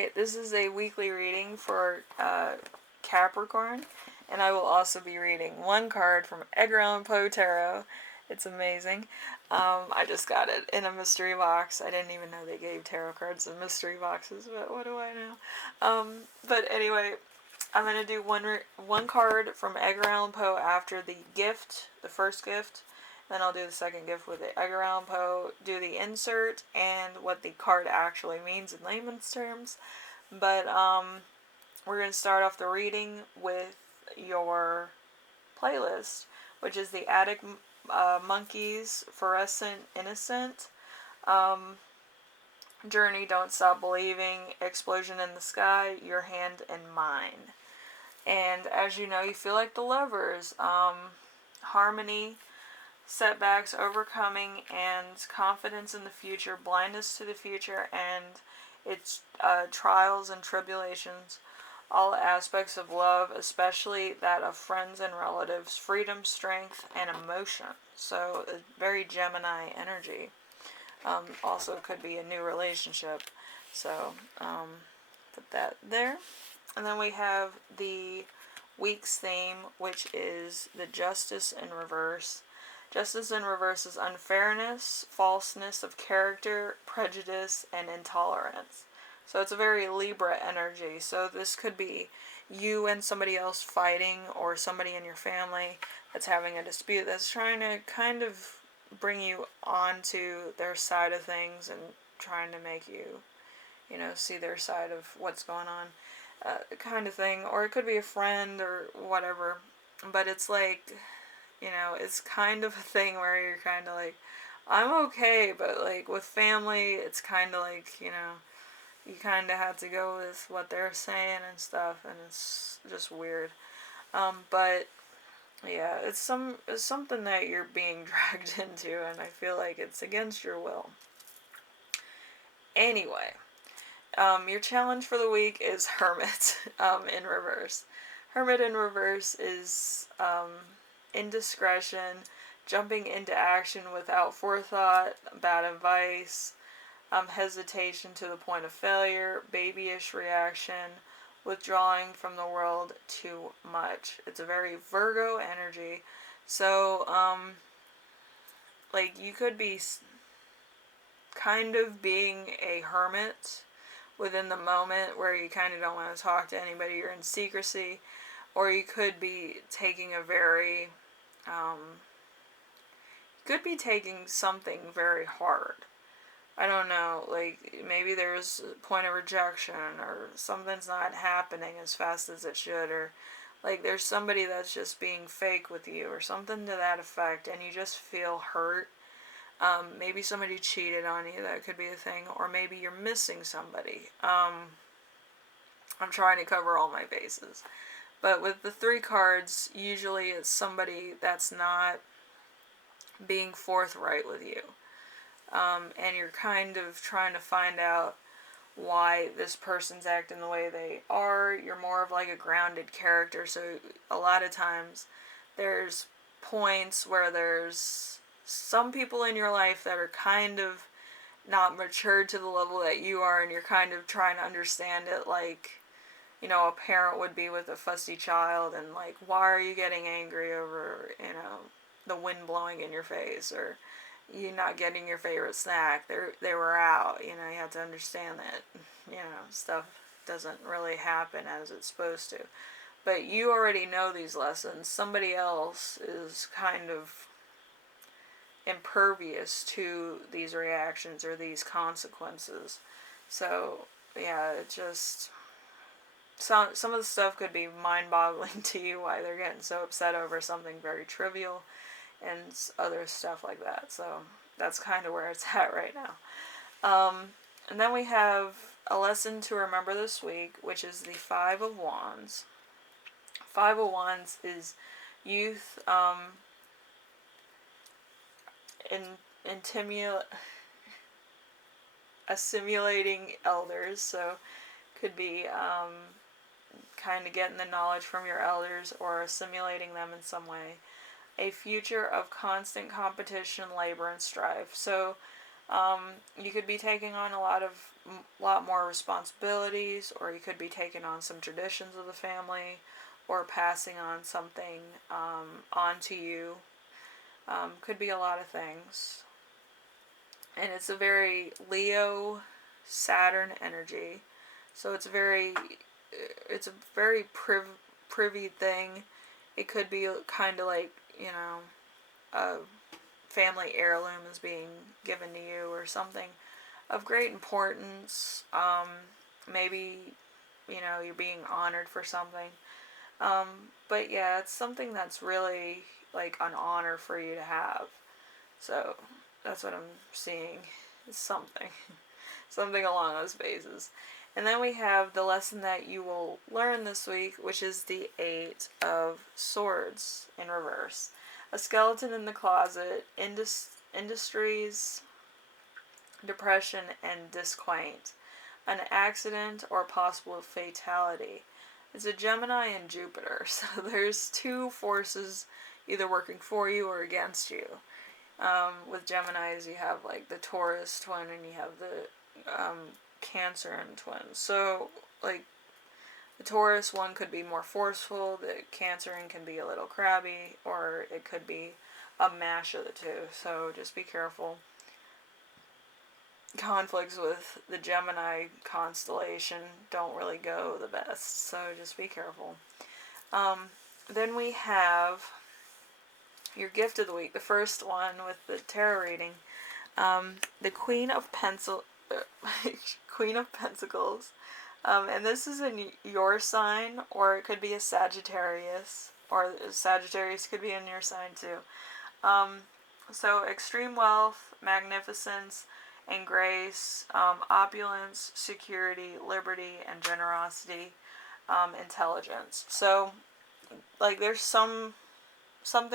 Alright, this is a weekly reading for Capricorn, and I will also be reading one card from Edgar Allan Poe Tarot. It's amazing. I just got it in a mystery box. I didn't even know they gave tarot cards in mystery boxes, but what do I know? But anyway, I'm going to do one card from Edgar Allan Poe after the gift, the first gift. Then I'll do the second gift with the Edgar Allan Poe, do the insert, and what the card actually means in layman's terms. But we're going to start off the reading with your playlist, which is the Attic Monkeys, Fluorescent, Innocent, Journey, Don't Stop Believing, Explosion in the Sky, Your Hand and Mine. And as you know, you feel like the Lovers. Harmony, setbacks, overcoming, and confidence in the future, blindness to the future, and its trials and tribulations, all aspects of love, especially that of friends and relatives, freedom, strength, and emotion. So, a very Gemini energy. Also, could be a new relationship. So, put that there. And then we have the week's theme, which is the Justice in Reverse. Justice in reverse is unfairness, falseness of character, prejudice, and intolerance. So it's a very Libra energy. So this could be you and somebody else fighting, or somebody in your family that's having a dispute that's trying to kind of bring you onto their side of things and trying to make you, see their side of what's going on, kind of thing. Or it could be a friend or whatever. But it's like, it's kind of a thing where you're kind of like, I'm okay, but like with family, it's kind of like, you kind of have to go with what they're saying and stuff, and it's just weird. But yeah, it's something that you're being dragged into, and I feel like it's against your will. Anyway, your challenge for the week is Hermit in reverse. Hermit in reverse is indiscretion, jumping into action without forethought, bad advice, hesitation to the point of failure, babyish reaction, withdrawing from the world too much. It's a very Virgo energy. So, like, you could be kind of being a hermit within the moment where you kind of don't want to talk to anybody, you're in secrecy, or you could be taking a very, could be taking something very hard. I don't know, like, maybe there's a point of rejection, or something's not happening as fast as it should, or, like, there's somebody that's just being fake with you, or something to that effect, and you just feel hurt. Maybe somebody cheated on you, that could be a thing, or maybe you're missing somebody. I'm trying to cover all my bases. But with the 3 cards, usually it's somebody that's not being forthright with you. And you're kind of trying to find out why this person's acting the way they are. You're more of like a grounded character, so a lot of times there's points where there's some people in your life that are kind of not matured to the level that you are, and you're kind of trying to understand it, like, a parent would be with a fussy child, and like, why are you getting angry over, the wind blowing in your face, or you not getting your favorite snack. They were out, you have to understand that, stuff doesn't really happen as it's supposed to. But you already know these lessons. Somebody else is kind of impervious to these reactions or these consequences. So, yeah, it just, some of the stuff could be mind-boggling to you, why they're getting so upset over something very trivial and other stuff like that. So that's kind of where it's at right now. And then we have a lesson to remember this week, which is the 5 of Wands. 5 of Wands is youth, assimilating elders. So could be kind of getting the knowledge from your elders or assimilating them in some way. A future of constant competition, labor, and strife. So You could be taking on a lot more responsibilities, or you could be taking on some traditions of the family, or passing on something onto you. Could be a lot of things. And it's a very Leo Saturn energy. So it's a very privy thing. It could be kind of like, a family heirloom is being given to you or something of great importance. Maybe, you're being honored for something. But yeah, it's something that's really like an honor for you to have. So that's what I'm seeing. It's something. Something along those bases. And then we have the lesson that you will learn this week, which is the Eight of Swords in reverse. A skeleton in the closet, industries, depression, and disquiet. An accident or possible fatality. It's a Gemini and Jupiter, so there's two forces either working for you or against you. With Geminis, you have like the Taurus twin and you have the Cancer and twin. So, like, the Taurus one could be more forceful, the Cancerian can be a little crabby, or it could be a mash of the two. So just be careful. Conflicts with the Gemini constellation don't really go the best, so just be careful. Then we have your gift of the week, the first one with the tarot reading, the Queen of Pentacles, and this is in your sign, or it could be a Sagittarius, or Sagittarius could be in your sign too. So extreme wealth, magnificence, and grace, opulence, security, liberty, and generosity, intelligence. So, like, there's something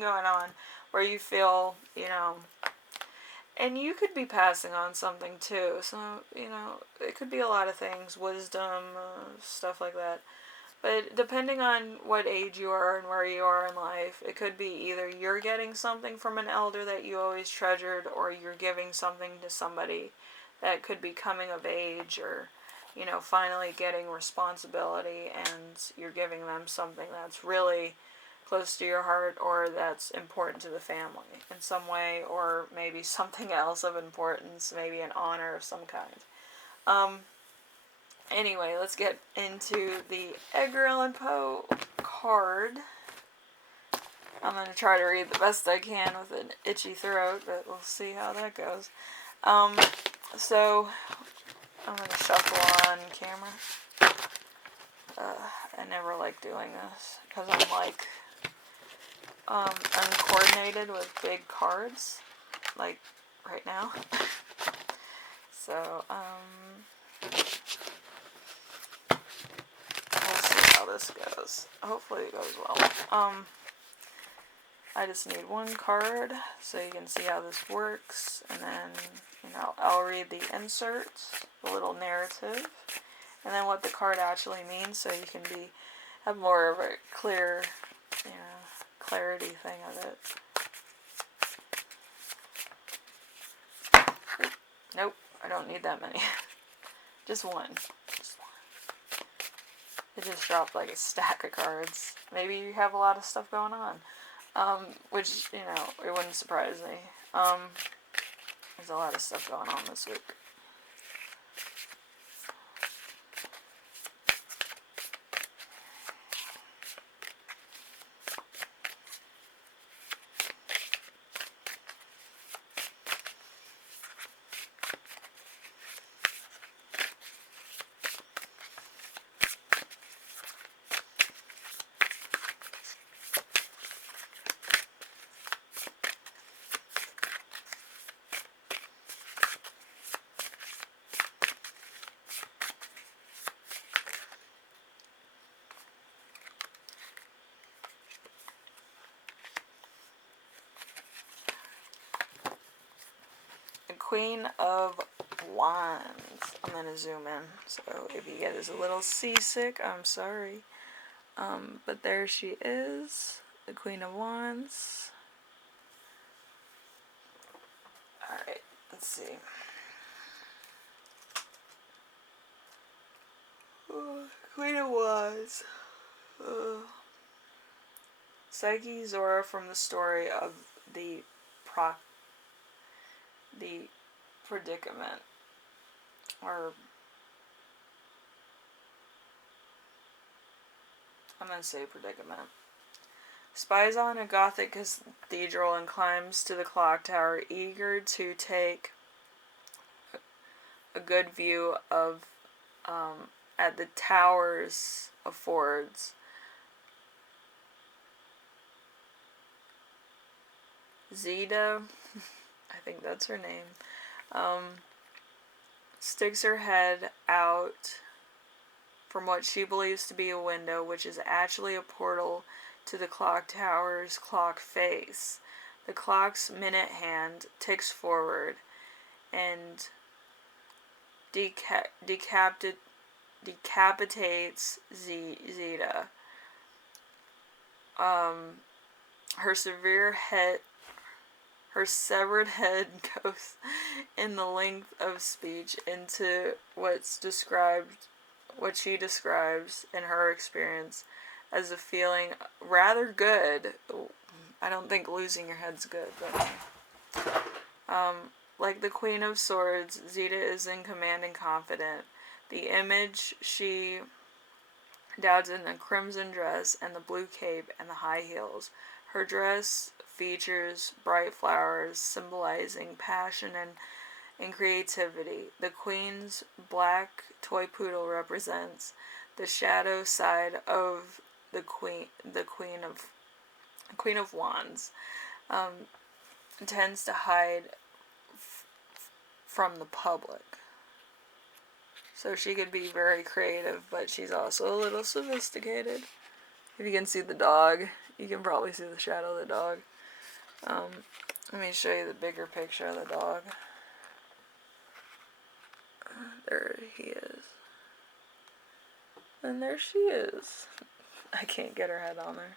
going on where you feel, and you could be passing on something too. So, it could be a lot of things, wisdom, stuff like that. But depending on what age you are and where you are in life, it could be either you're getting something from an elder that you always treasured, or you're giving something to somebody that could be coming of age, or, finally getting responsibility, and you're giving them something that's really close to your heart, or that's important to the family in some way, or maybe something else of importance, maybe an honor of some kind. Anyway, let's get into the Edgar Allan Poe card. I'm going to try to read the best I can with an itchy throat, but we'll see how that goes. So, I'm going to shuffle on camera. I never like doing this, because I'm like, uncoordinated with big cards, like right now. So, we'll see how this goes. Hopefully it goes well. I just need one card so you can see how this works, and then, I'll read the inserts, the little narrative, and then what the card actually means, so you can have more of a clear, clarity thing of it. Nope, I don't need that many. Just one. It just dropped like a stack of cards. Maybe you have a lot of stuff going on. Which, it wouldn't surprise me. There's a lot of stuff going on this week. Queen of Wands. I'm going to zoom in, so if you get a little seasick, I'm sorry. But there she is, the Queen of Wands. Alright, let's see. Queen of Wands. Psyche Zora from the story of the the predicament, or I'm gonna say predicament. Spies on a Gothic cathedral and climbs to the clock tower, eager to take a good view of at the towers affords. Zeta, I think that's her name, sticks her head out from what she believes to be a window, which is actually a portal to the clock tower's clock face. The clock's minute hand ticks forward and decapitates Zeta. Her severed head goes in the length of speech into what she describes in her experience as a feeling rather good. I don't think losing your head's good, but like the Queen of Swords, Zeta is in command and confident. The image she doubts in the crimson dress and the blue cape and the high heels. Her dress features bright flowers symbolizing passion and creativity. The Queen's black toy poodle represents the shadow side of the Queen of Wands. Tends to hide from the public. So she could be very creative, but she's also a little sophisticated. If you can see the dog, you can probably see the shadow of the dog. Let me show you the bigger picture of the dog. There he is. And there she is. I can't get her head on there.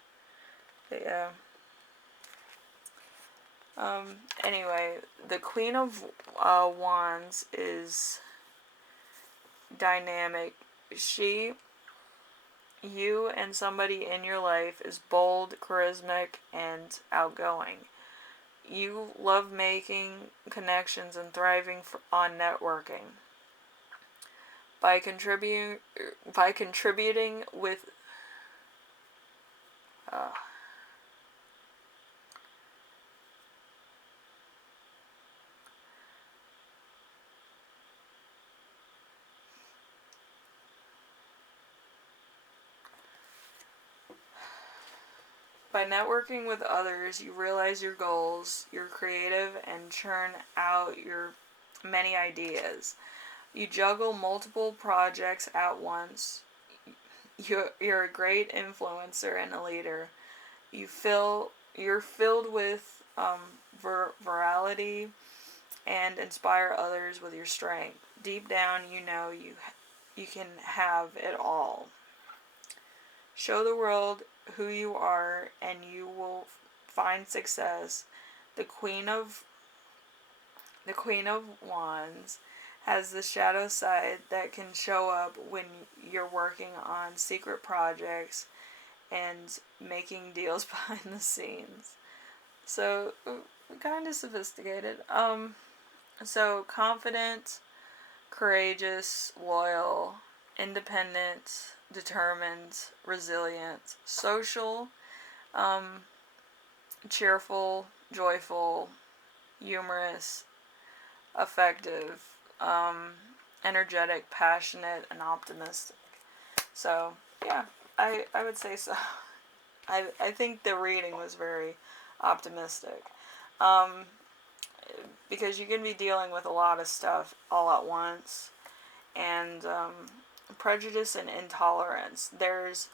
But yeah. Anyway, the Queen of Wands is dynamic. You and somebody in your life is bold, charismatic, and outgoing. You love making connections and thriving on networking. By contributing with By networking with others, you realize your goals, you're creative, and churn out your many ideas. You juggle multiple projects at once. You're a great influencer and a leader. You're filled with virality and inspire others with your strength. Deep down, you know you can have it all. Show the world who you are, and you will find success. The Queen of Wands has the shadow side that can show up when you're working on secret projects and making deals behind the scenes. So, kind of sophisticated. So confident, courageous, loyal, independent, determined, resilient, social, cheerful, joyful, humorous, effective, energetic, passionate, and optimistic. So, yeah, I would say so. I think the reading was very optimistic. Because you can be dealing with a lot of stuff all at once. And prejudice and intolerance. There's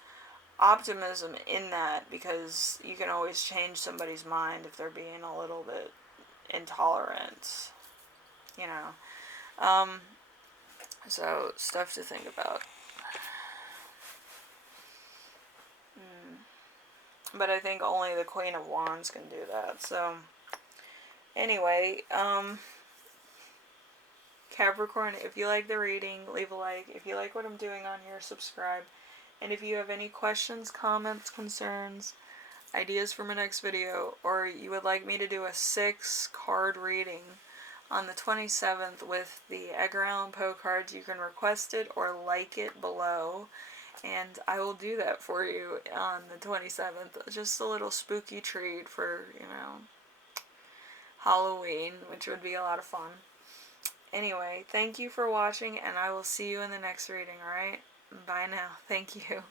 optimism in that because you can always change somebody's mind if they're being a little bit intolerant. You know. So, stuff to think about. But I think only the Queen of Wands can do that. So, anyway, Capricorn, if you like the reading, leave a like. If you like what I'm doing on here, subscribe. And if you have any questions, comments, concerns, ideas for my next video, or you would like me to do a 6-card reading on the 27th with the Edgar Allan Poe cards, you can request it or like it below, and I will do that for you on the 27th. Just a little spooky treat for, Halloween, which would be a lot of fun. Anyway, thank you for watching, and I will see you in the next reading, alright? Bye now. Thank you.